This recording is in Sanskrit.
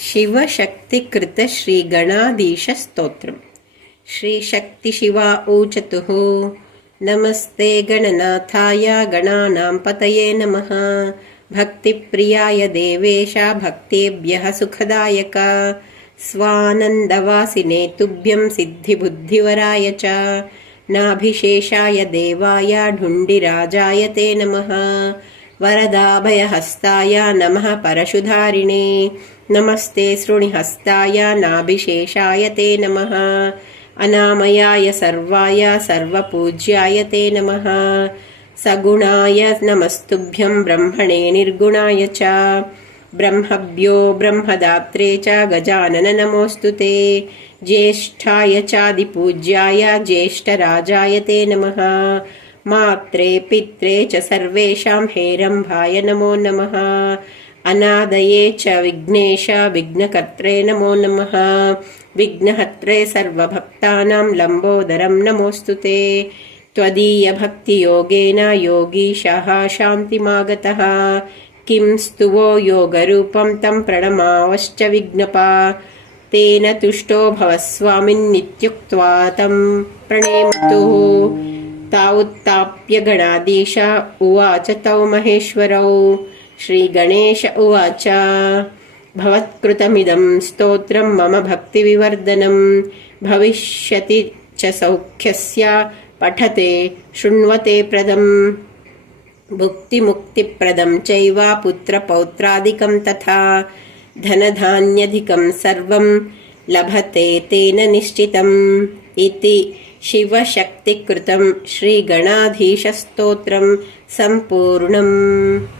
शिवशक्तिकृत श्रीगणाधीशस्तोत्रम्। श्रीशक्तिशिवा ऊचतुः। नमस्ते गणनाथाय गणानां पतये नमः। भक्तिप्रियाय देवेश भक्तेभ्यः सुखदायक। स्वानन्दवासिने तुभ्यं सिद्धिबुद्धिवराय च। नाभिशेषाय देवाय ढुण्डिराजाय ते नमः। वरदाभयहस्ताय नमः परशुधारिणे। नमस्ते सृणिहस्ताय नाभिशेषाय ते नमः। अनामयाय सर्वाय सर्वपूज्याय ते नमः। सगुणाय नमस्तुभ्यं ब्रह्मणे निर्गुणाय च। ब्रह्मभ्यो ब्रह्मदात्रे च गजानन नमोऽस्तु ते। ज्येष्ठाय चादिपूज्याय ज्येष्ठराजाय ते नमः। मात्रे पित्रे च सर्वेषां हेरम्भाय नमो नमः। अनादये च विघ्नेश विघ्नकर्त्रे नमो नमः। विघ्नहत्रे सर्वभक्तानां लम्बोदरं नमोऽस्तु ते। त्वदीयभक्तियोगेन योगीशः शान्तिमागतः। किं स्तुवो योगरूपं तं प्रणमावश्च विज्ञपा। तेन तुष्टो भव स्वामिन्नित्युक्त्वा तं प्रणेमतु। तावुत्ताप्य गणाधीश उवाच तौ महेश्वरौ। श्रीगणेश उवाच भवत्कृतमिदं स्तोत्रं मम भक्तिविवर्धनं। भविष्यति च सौख्यस्य पठते शृण्वते प्रदम्। भुक्तिमुक्तिप्रदं चैव पुत्रपौत्रादिकं तथा। धनधान्यधिकं सर्वं लभते तेन निश्चितम् इति शिवशक्तिकृतं श्रीगणाधीशस्तोत्रं सम्पूर्णम्।